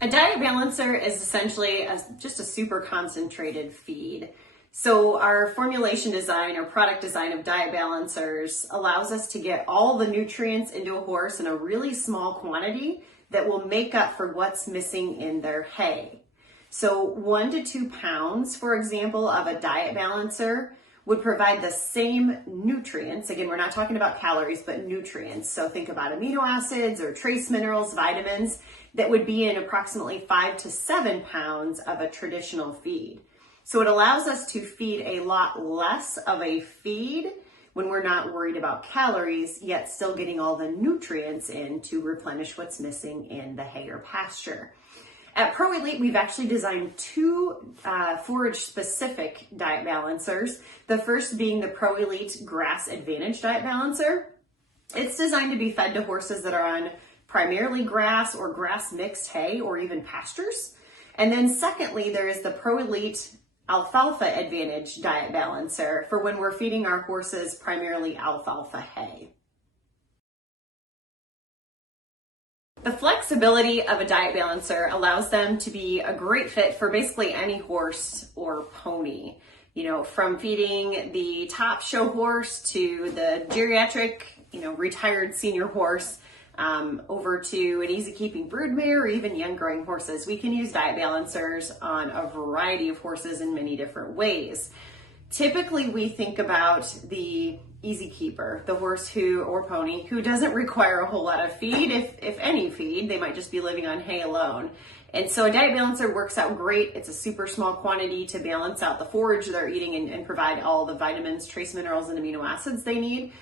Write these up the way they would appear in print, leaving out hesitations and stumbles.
A diet balancer is essentially just a super concentrated feed. So our formulation design or product design of diet balancers allows us to get all the nutrients into a horse in a really small quantity that will make up for what's missing in their hay. So 1 to 2 pounds, for example, of a diet balancer would provide the same nutrients. Again, we're not talking about calories, but nutrients. So think about amino acids or trace minerals, vitamins that would be in approximately 5 to 7 pounds of a traditional feed. So it allows us to feed a lot less of a feed when we're not worried about calories, yet still getting all the nutrients in to replenish what's missing in the hay or pasture. At ProElite, we've actually designed two forage-specific diet balancers. The first being the ProElite Grass Advantage Diet Balancer. It's designed to be fed to horses that are on primarily grass or grass mixed hay or even pastures. And then secondly, there is the ProElite Alfalfa Advantage Diet Balancer for when we're feeding our horses primarily alfalfa hay. The flexibility of a diet balancer allows them to be a great fit for basically any horse or pony. You know, from feeding the top show horse to the geriatric, retired senior horse, over to an easy keeping broodmare or even young growing horses. We can use diet balancers on a variety of horses in many different ways. Typically, we think about the easy keeper, the horse or pony who doesn't require a whole lot of feed, if any feed. They might just be living on hay alone. And so a diet balancer works out great. It's a super small quantity to balance out the forage they're eating and provide all the vitamins, trace minerals, and amino acids they need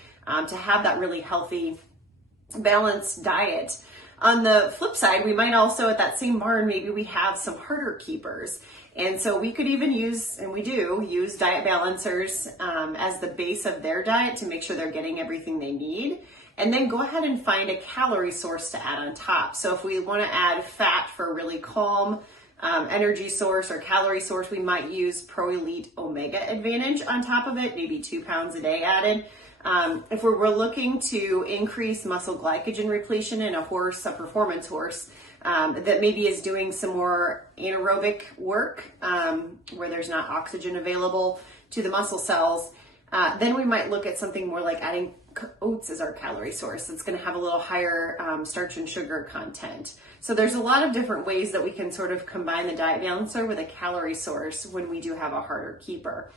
to have that really healthy, balanced diet. On the flip side, we might also, at that same barn, maybe we have some harder keepers. And so we could even use, and we do, use diet balancers as the base of their diet to make sure they're getting everything they need. And then go ahead and find a calorie source to add on top. So if we want to add fat for a really calm energy source or calorie source, we might use ProElite Omega Advantage on top of it, maybe 2 pounds a day added. If we're looking to increase muscle glycogen repletion in a horse, a performance horse, that maybe is doing some more anaerobic work where there's not oxygen available to the muscle cells, then we might look at something more like adding oats as our calorie source. It's going to have a little higher starch and sugar content. So there's a lot of different ways that we can sort of combine the diet balancer with a calorie source when we do have a harder keeper.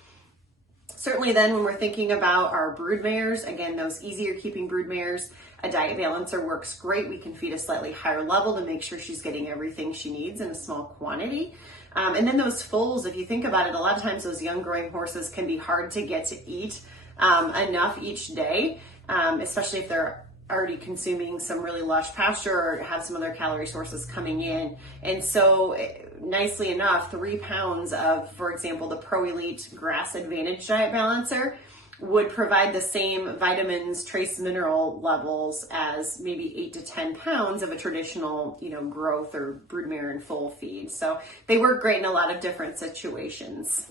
Certainly then when we're thinking about our brood mares, again, those easier keeping brood mares, a diet balancer works great. We can feed a slightly higher level to make sure she's getting everything she needs in a small quantity. And then those foals, if you think about it, a lot of times those young growing horses can be hard to get to eat enough each day, especially if they're already consuming some really lush pasture or have some other calorie sources coming in. And so nicely enough, 3 pounds of, for example, the ProElite Grass Advantage Diet Balancer would provide the same vitamins, trace mineral levels as maybe 8 to 10 pounds of a traditional, growth or broodmare and foal feed. So they work great in a lot of different situations.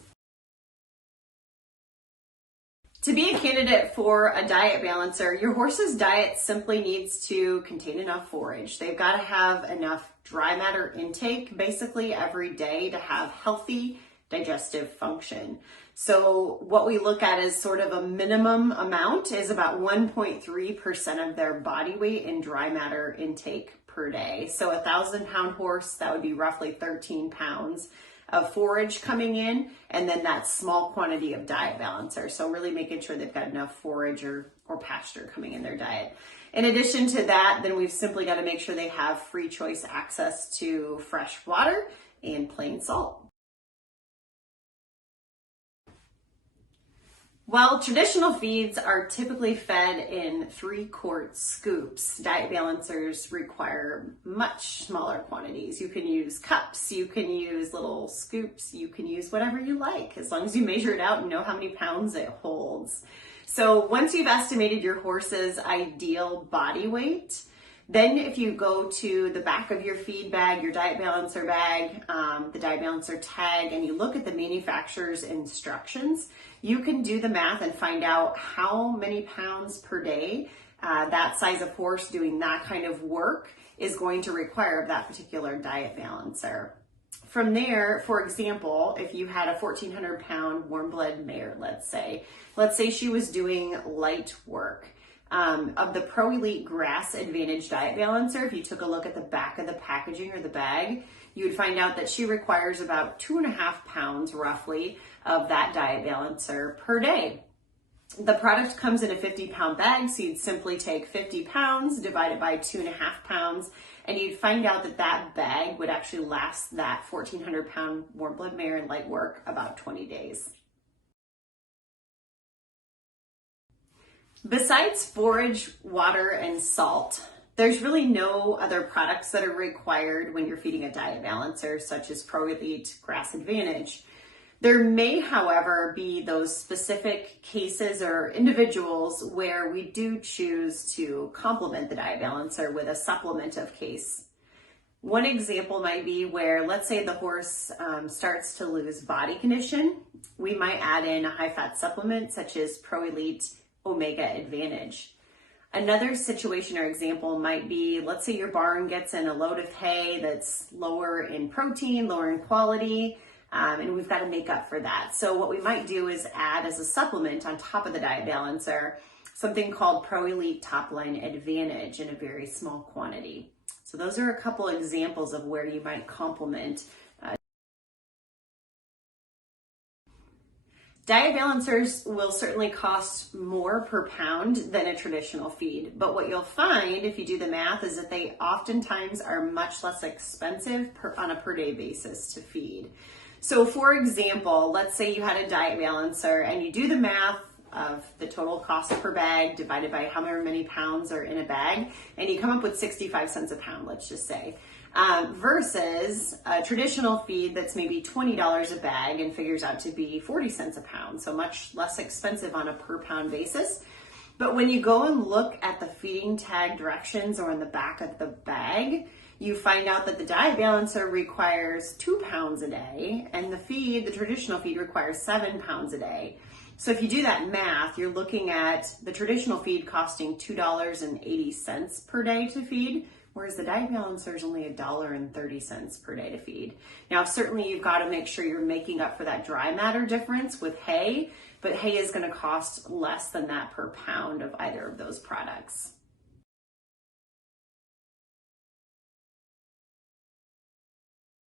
To be a candidate for a diet balancer, your horse's diet simply needs to contain enough forage. They've got to have enough dry matter intake basically every day to have healthy digestive function. So what we look at as sort of a minimum amount is about 1.3% of their body weight in dry matter intake per day. So a 1,000-pound horse, that would be roughly 13 pounds of forage coming in, and then that small quantity of diet balancer. So really making sure they've got enough forage or pasture coming in their diet. In addition to that, then we've simply got to make sure they have free choice access to fresh water and plain salt. While traditional feeds are typically fed in 3-quart scoops, diet balancers require much smaller quantities. You can use cups, you can use little scoops, you can use whatever you like, as long as you measure it out and know how many pounds it holds. So once you've estimated your horse's ideal body weight, then if you go to the back of your feed bag, your diet balancer bag, the diet balancer tag, and you look at the manufacturer's instructions, you can do the math and find out how many pounds per day that size of horse doing that kind of work is going to require that particular diet balancer. From there, for example, if you had a 1,400-pound warm blood mare, let's say she was doing light work, of the ProElite Grass Advantage Diet Balancer, if you took a look at the back of the packaging or the bag, you would find out that she requires about 2.5 pounds roughly of that diet balancer per day. The product comes in a 50-pound bag, so you'd simply take 50 pounds divided by 2.5 pounds, and you'd find out that that bag would actually last that 1,400-pound warm blood mare in light work about 20 days. Besides forage, water, and salt, there's really no other products that are required when you're feeding a diet balancer, such as ProElite Grass Advantage. There may, however, be those specific cases or individuals where we do choose to complement the diet balancer with a supplementive case. One example might be where, let's say the horse starts to lose body condition. We might add in a high-fat supplement such as ProElite Omega Advantage. Another situation or example might be, let's say your barn gets in a load of hay that's lower in protein, lower in quality, and we've got to make up for that. So what we might do is add as a supplement on top of the diet balancer something called ProElite Topline Advantage in a very small quantity. So those are a couple examples of where you might complement. Diet balancers will certainly cost more per pound than a traditional feed, but what you'll find if you do the math is that they oftentimes are much less expensive on a per day basis to feed. So for example, let's say you had a diet balancer and you do the math of the total cost per bag divided by however many pounds are in a bag, and you come up with 65 cents a pound, let's just say, versus a traditional feed that's maybe $20 a bag and figures out to be 40 cents a pound, so much less expensive on a per pound basis. But when you go and look at the feeding tag directions or on the back of the bag, you find out that the diet balancer requires 2 pounds a day and the traditional feed requires 7 pounds a day. So if you do that math, you're looking at the traditional feed costing $2.80 per day to feed, whereas the diet balancer is only $1.30 per day to feed. Now, certainly you've got to make sure you're making up for that dry matter difference with hay, but hay is going to cost less than that per pound of either of those products.